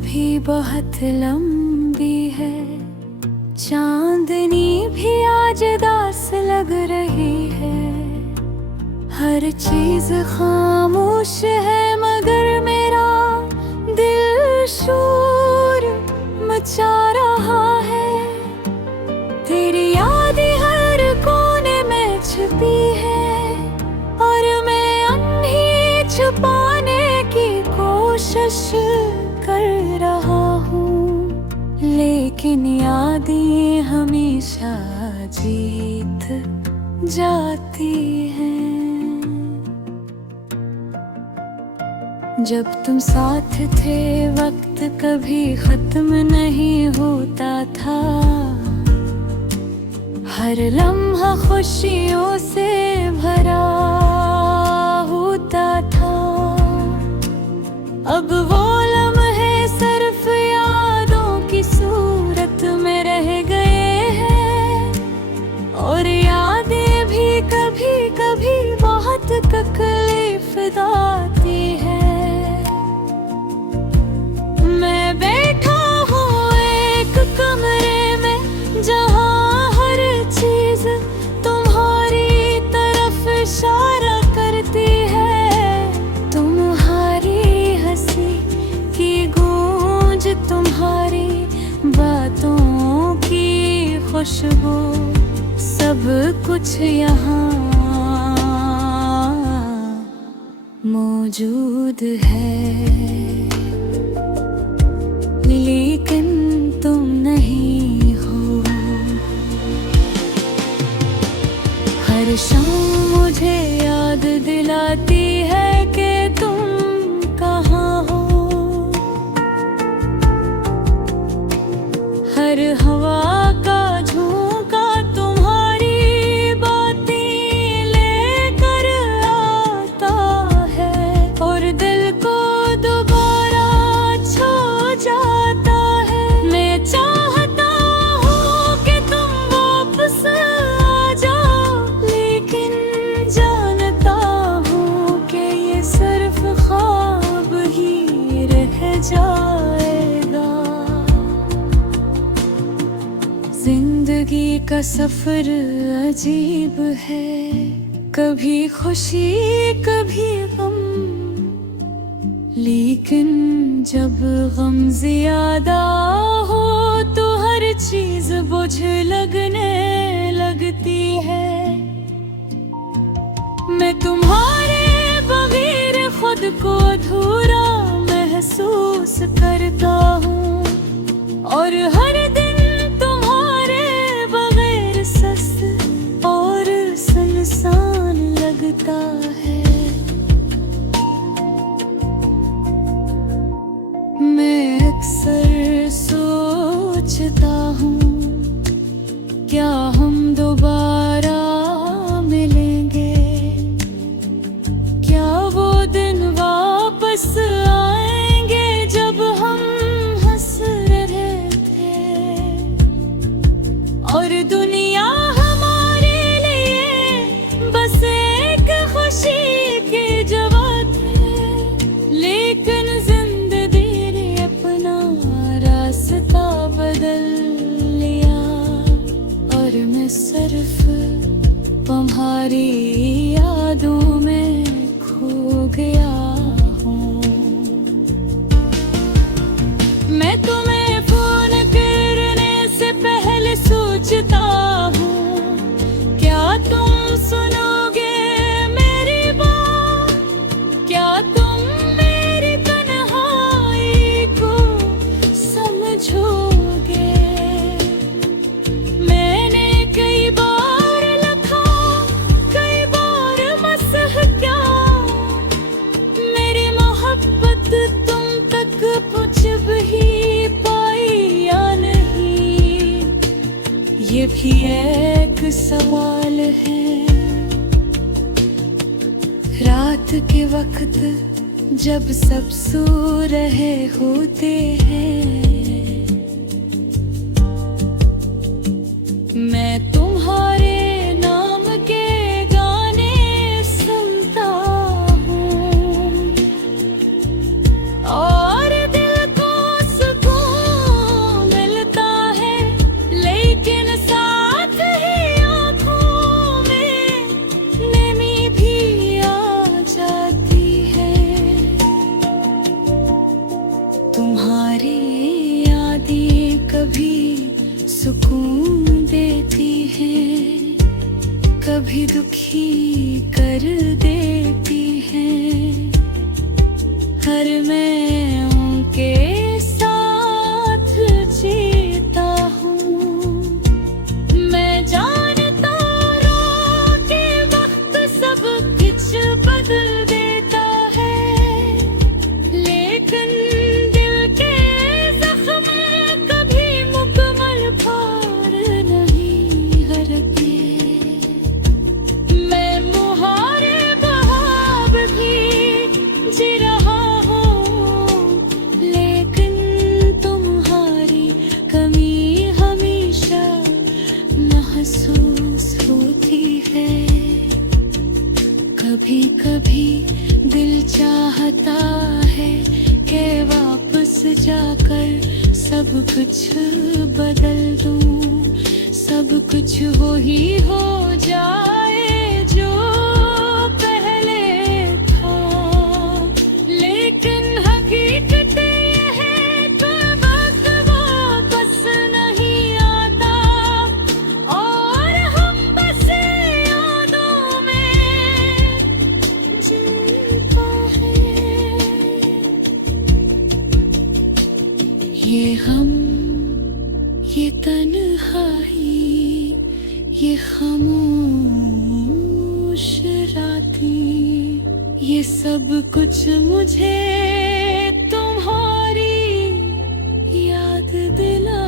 भी बहुत लंबी है, चांदनी भी आज दास लग रही है। हर चीज खामोश है मगर मेरा दिल शोर मचा रहा है। तेरी यादें हर कोने में छिपी है और मैं उन्हें छुपाने की कोशिश कर रहा हूँ, लेकिन यादें हमेशा जीत जाती हैं। जब तुम साथ थे वक्त कभी खत्म नहीं होता था, हर लम्हा खुशियों से भरा होता था। अब वो लम्हे सिर्फ यादों की सूरत में रह गए हैं, और यादें भी कभी कभी बहुत तकलीफ देती है। मैं बैठा हूँ एक कमरे में जहाँ हर चीज तुम्हारी तरफ इशारा करती है। तुम्हारी हंसी की गूंज, तुम्हारी बातों की खुशबू, सब कुछ यहाँ मौजूद है, लेकिन तुम नहीं हो। हर शाम मुझे याद दिलाती है कि तुम कहाँ हो। हर हवा का झोंका तुम्हारी बातें लेकर आता है, और दिल को दोबारा छू जाता है। मैं चाहता हूँ कि तुम वापस आ जाओ, लेकिन जानता हूँ कि ये सिर्फ ख्वाब ही रह जाएगा। जिंदगी का सफर अजीब है, कभी खुशी कभी गम, लेकिन जब गम ज्यादा हो तो हर चीज बोझ लगने लगती है। मैं तुम्हारे बगैर खुद को अधूरा महसूस करता हूँ, और हर दिन तुम्हारे बगैर सस्त और सुनसान लगता है। मैं अक्सर सोचता हूँ, क्या हम दोबारा मिलेंगे? क्या वो दिन वापस आएंगे जब हम हंस रहे थे, और दुनिया हमारे लिए बस एक खुशी की जगह थे। लेकिन जिंदगी ने अपना रास्ता बदल लिया, और मैं सिर्फ तुम्हारी यादों में खो गया हूँ। मैं तुम्हें फोन करने से पहले सोचता हूँ, क्या तुम सुनोगे मेरी बात? क्या तुम मेरी तन्हाई को समझोगे? मैंने कई बार लिखा, कई बार मसह क्या, मेरी मोहब्बत तुम तक पहुँच भी पाई या नहीं, ये भी एक सवाल है। रात के वक्त जब सब सो रहे होते हैं, मैं तुम्हारे नाम के गाने सुनता हूँ, और दिल को चाहता है कि वापस जाकर सब कुछ बदल दूं, सब कुछ हो ही हो जाए जो पहले था। लेकिन हकीकत ये है कि वक्त वापस नहीं आता और हम बस यादों में जीता है। ये हम, ये तन्हाई, ये खामोश रातें, ये सब कुछ मुझे तुम्हारी याद दिला